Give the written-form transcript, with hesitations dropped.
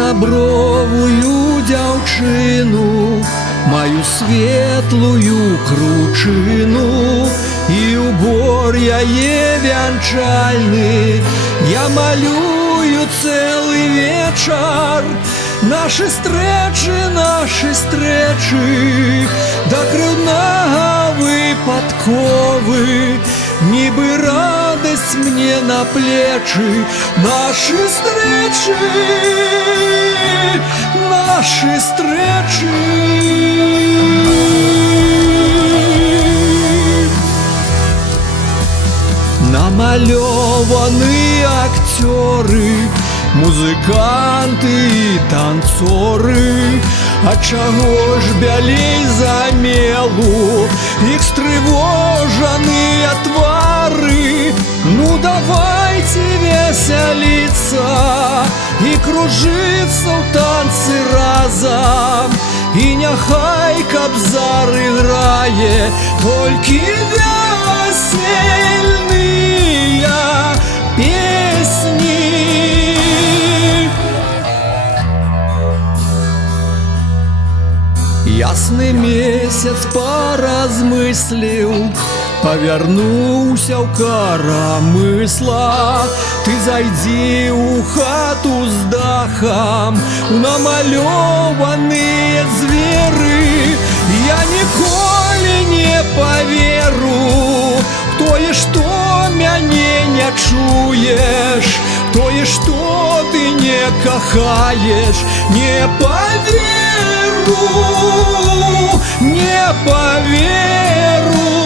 чорнабровую дзяўчыну, маю светлую кручыну, і убор яе вянчальны я малюю цэлы вечар. Нашы стрэчы да крыўднага выпадковы, нібы радасць мне на плечы. Нашы стрэчы намалёваны акцёры, музыканты і танцоры. А чаго ж бялей за мелу іх стрывожаныя твары? Ну давайте весяліцца і кружыцца ў танцы разам, і няхай кабзар іграе толькі весельныя песні. Ясны месяц паразмысліў, павярнуўся ў карамысла. Ты зайдзі ў хату з дахам, у намалёваныя дзверы. Я ніколі не паверу тое, што мяне не чуеш, тое, што ты не кахаеш. Не паверу, не паверу.